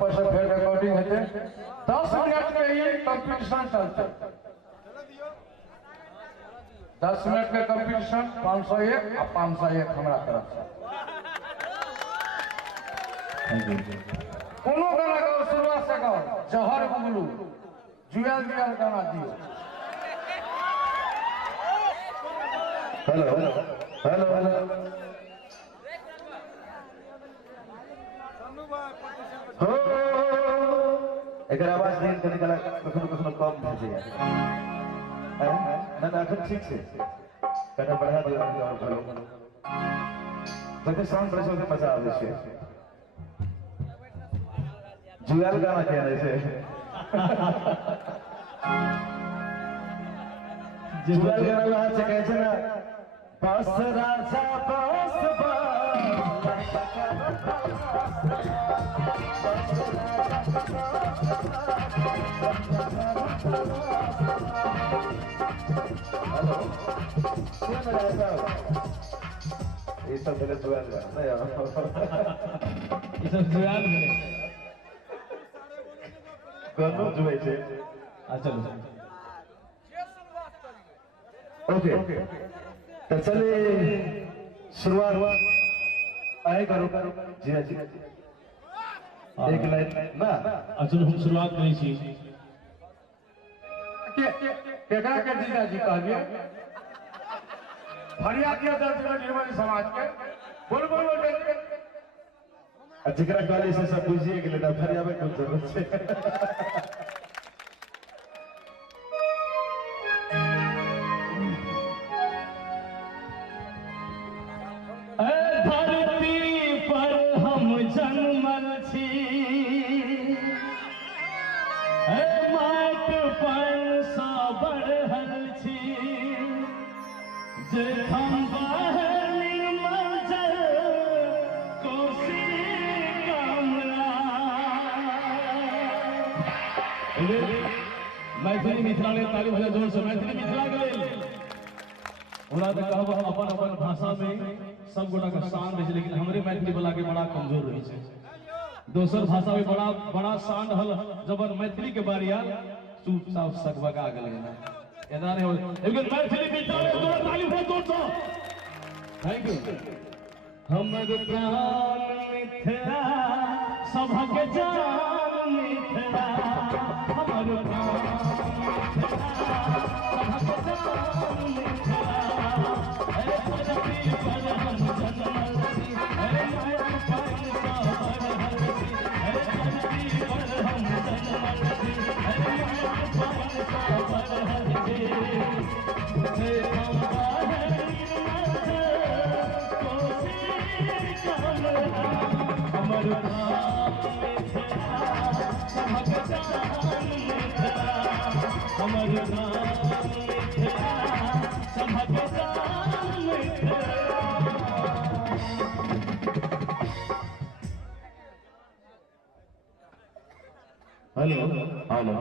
पर से फिर रिकॉर्डिंग हेते 10 मिनट के ही कंपटीशन चलते 10 मिनट के कंपटीशन 501 और 501 हमारा तरफ से कोनो गाना गाओ शुरुआत से गाओ जहर बुगलू जुएल जुएल गाना दियो हेलो हेलो हेलो हो एक आवाज दिन के निकला कखनो कखनो कम भेजे ना ना अखन ठीक से कने बढ़ा दियो और भलो जते साउंड प्रेशर के मजा आवे छे जुएल गाना कहने से जुएल गाना से कहै छै ना बस राजा बस हेलो ये सब मेरे जुएल गाना यार ये सब जुएल में कौन जुए छे चलो ओके तो चलिए शुरुआत आए करो जी जी एक लाइन ना चलो हम शुरुआत करी छी केकरा के जीजा जी कहलिए फरिया किया दर्द निर्मल समाज के बोल बोल बोल जिकरा कहली से सब बुझिए गेले त फरियाबे कोन जरूरत छै धरती पर हम जन्मल छी माट पर सा बढ़ल छी जे हम निर्मल जल कोसी कमला मैथिली मिथिला ने ताली बजा जोर से मैथिली मिथिला के लेल ओना तो कहब हम अपन अपन भाषा में सब गोटा का शान रहे लेकिन हमरे मैथिली वाला के बड़ा कमजोर रहे छे दोसर भाषा में बड़ा बड़ा शान हल जब मैथिली के बारी आल चुपचाप सकबगा गेलै ना एना नहीं हो लेकिन मैथिली मिथिला में जोर ताली हो जोर से थैंक यू हमर प्राण मिथिला सभक जान मिथिला हमर प्राण हेलो हेलो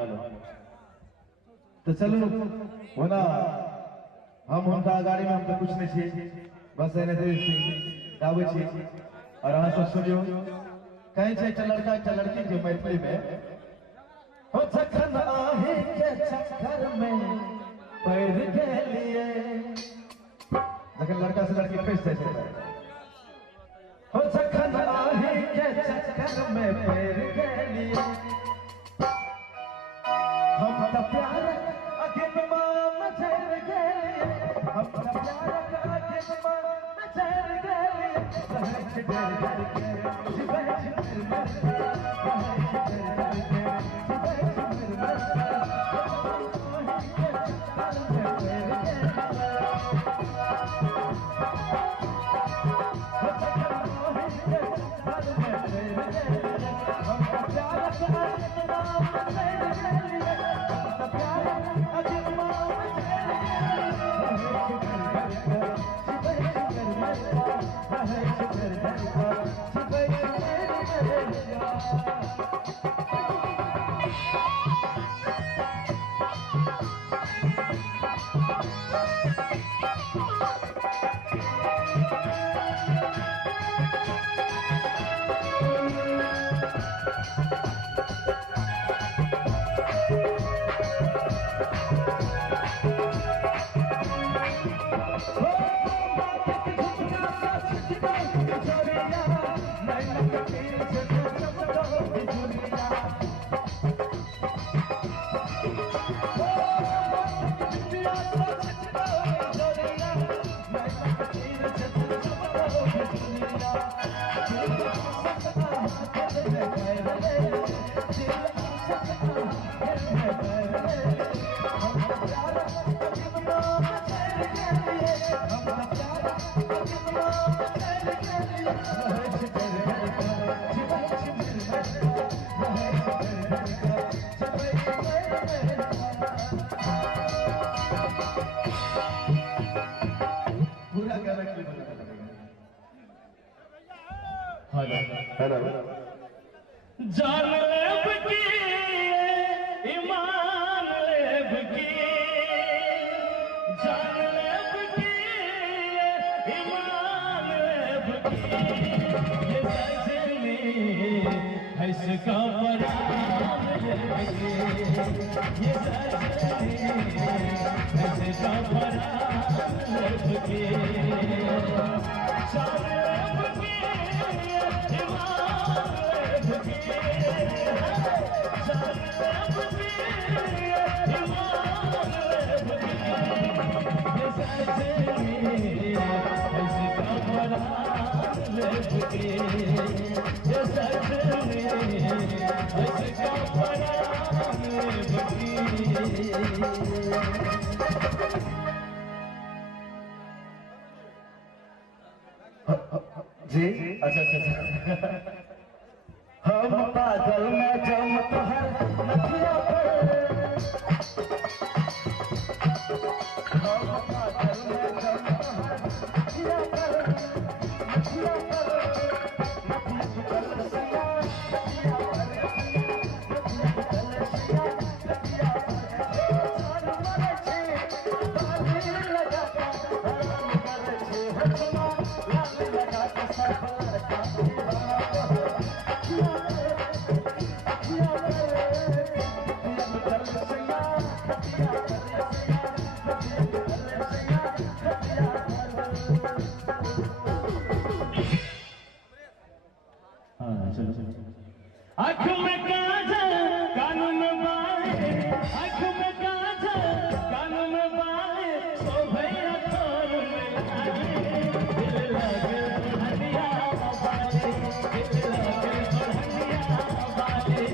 तो चलो होना हम उनका गाड़ी में हम तो कुछ नहीं छे बस एने दे गावे छे और अहाँ सब सुनियो कहे छे एक लड़का एक लड़की के मैथिली में हो जखन आहे के चक्कर में पैर गेलिए जखन लड़का से लड़की फंस जाए छे हो जखन आहे के चक्कर में पैर गेलिए हम त प्यार अगिन मां चढ़ गए हम त प्यार अगिन मां चढ़ गए सहज डर डर के शिवज पूरा गाना क्लिप बना जान लेब की ईमान लेब की जान लेब की ईमान लेब की ये सजनी इसका परान लेब की ये सजनी इसका परान लेब की जान लेब की ईमान जी अच्छा हम पागल में जम तोहर नथिया पर हम पागल में जम तोहर नथिया पर नथिया पर आँख में काजल कान में बाले आँख में काजल कान में बाले शोभैया तोर में लागे दिल लगे हरिया बाले दिल लगे हरिया बाले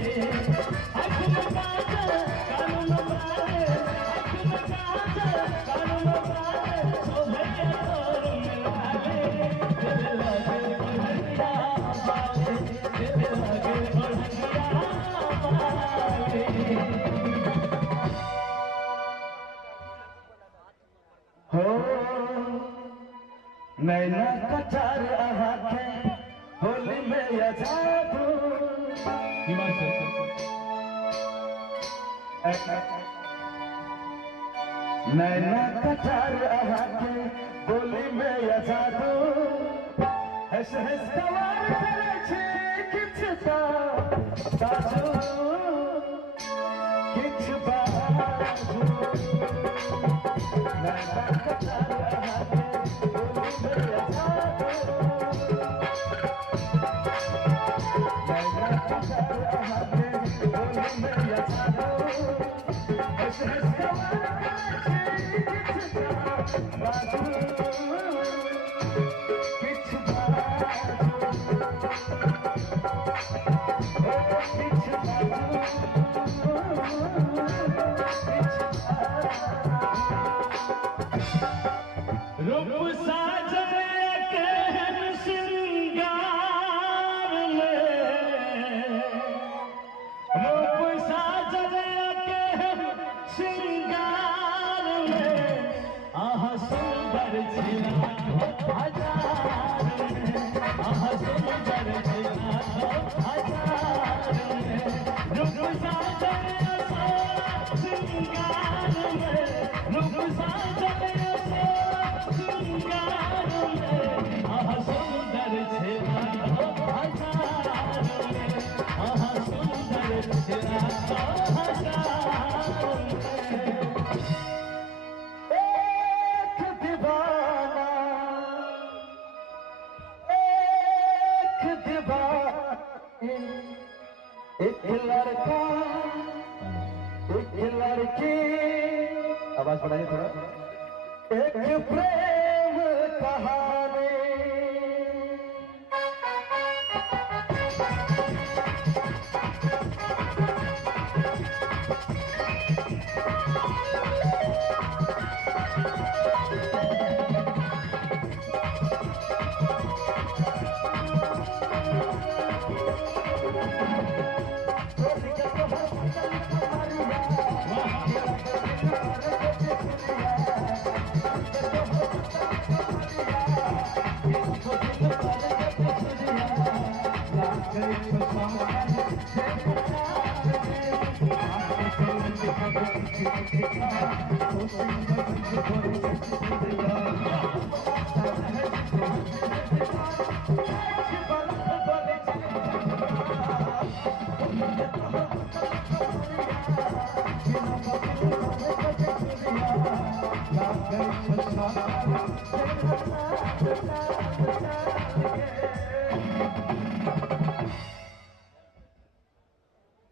आँख में काजल कान में बाले आँख में काजल कान में बाले शोभैया तोर में लागे दिल लगे हरिया बाले दिल लगे हो नैना कटार आके होली में जादू नैना कटार आके होली में जादू ऐसे सवार करे छे किछ साजू किछ बाजू नैना कटार आके होली में जादू नैना कटार आके होली में जादू ऐसे सवार करे छे किछ बाजू किछ रूप साजने के श्रृंगार में रूप साजने के श्रृंगार में आह सुंदर छिला एक लड़का एक लड़की, आवाज बढ़ाइए थोड़ा, एक प्रेम कहानी,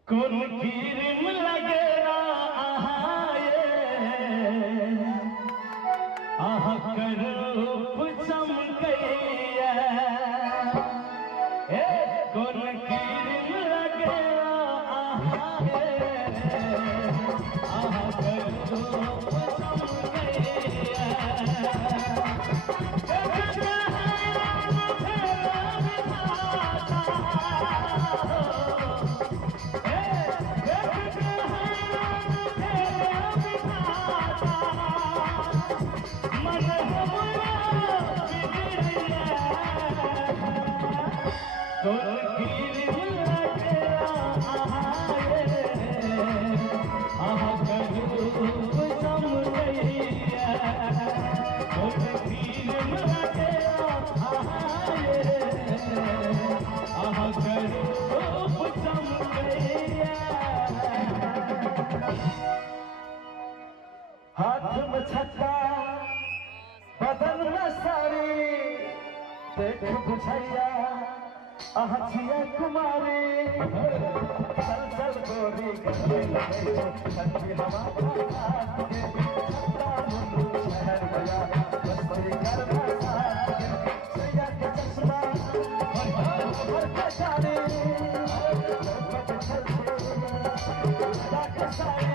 कौन कीरिम लगेरा आह करूप चमकैया, कौन कीरिम लगेरा आह करूप चमकैया, हाथ में छक्का बदन में साड़ी, देख बुझैया अहछिया कुमारी, चल चल गोरी गले लगे ठंडी हवा बरसात के, छत्ता मुंडू शहर गया बस्ती करना साथ के, सैया के चश्मा भर के साड़ी, लौकत चलते लगा के साड़ी,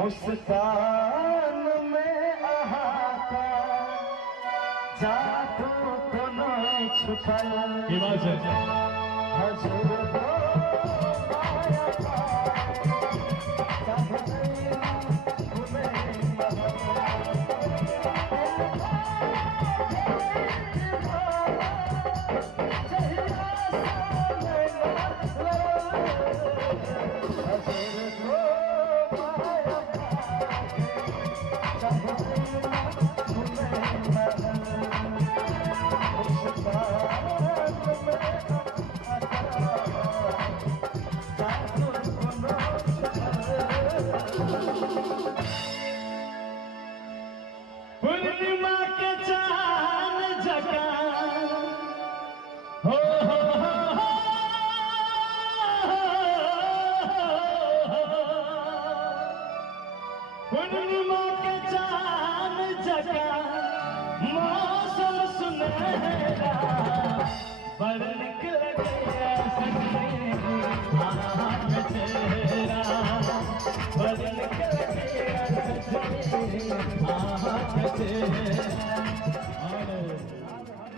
मुस्कान में अहाता जादू तो नहीं छुपल, हजूर को माया पाए,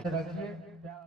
रखिए।